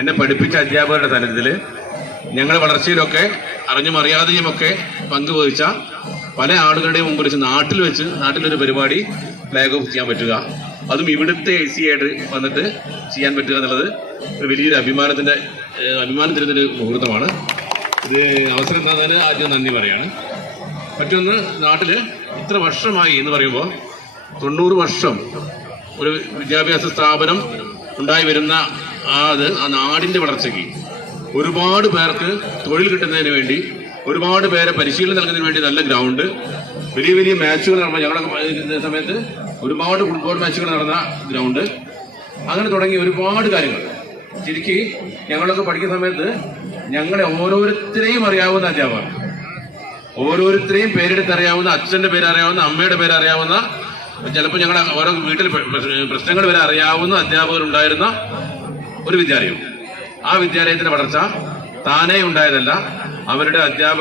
എന്നെ പഠിപ്പിച്ച അധ്യാപകരുടെ തലത്തിൽ ഞങ്ങളുടെ വളർച്ചയിലൊക്കെ അറിഞ്ഞും അറിയാതെയുമൊക്കെ പങ്കുവഹിച്ച പല ആളുകളുടെയും മുമ്പിൽ വെച്ച് നാട്ടിൽ വെച്ച് നാട്ടിലൊരു പരിപാടി ഫ്ലാഗ് ഓഫ് ചെയ്യാൻ പറ്റുക. അതും ഇവിടുത്തെ എ സി ആയിട്ട് വന്നിട്ട് ചെയ്യാൻ പറ്റുക എന്നുള്ളത് ഒരു വലിയൊരു അഭിമാനത്തിന്റെ അഭിമാനം തരുന്നൊരു മുഹൂർത്തമാണ്. ഇത് അവസരം തന്നതിന് ആദ്യം നന്ദി പറയാണ്. മറ്റൊന്ന് നാട്ടിൽ ഇത്ര വർഷമായി എന്ന് പറയുമ്പോൾ തൊണ്ണൂറ് വർഷം ഒരു വിദ്യാഭ്യാസ സ്ഥാപനം ഉണ്ടായി വരുന്ന അത് ആ നാടിന്റെ വളർച്ചയ്ക്ക്. ഒരുപാട് പേർക്ക് തൊഴിൽ കിട്ടുന്നതിന് വേണ്ടി ഒരുപാട് പേരെ പരിശീലനം നൽകുന്നതിന് വേണ്ടി നല്ല ഗ്രൗണ്ട്. വലിയ വലിയ മാച്ചുകൾ നടന്ന ഞങ്ങളുടെ സമയത്ത് ഒരുപാട് ഫുട്ബോൾ മാച്ചുകൾ നടന്ന ഗ്രൗണ്ട്. അങ്ങനെ തുടങ്ങി ഒരുപാട് കാര്യങ്ങൾ. ശരിക്ക് ഞങ്ങളൊക്കെ പഠിക്കുന്ന സമയത്ത് ഞങ്ങളെ ഓരോരുത്തരെയും അറിയാവുന്ന അധ്യാപകർ ഓരോരുത്തരെയും പേരെടുത്തറിയാവുന്ന അച്ഛന്റെ പേര് അറിയാവുന്ന അമ്മയുടെ പേരറിയാവുന്ന ചിലപ്പോൾ ഞങ്ങളുടെ ഓരോ വീട്ടിൽ പ്രശ്നങ്ങൾ വരെ അറിയാവുന്ന അധ്യാപകർ ഉണ്ടായിരുന്ന ഒരു വിദ്യാലയം. ആ വിദ്യാലയത്തിന്റെ വളർച്ച താനേ ഉണ്ടായതല്ല അവരുടെ അധ്യാപകർ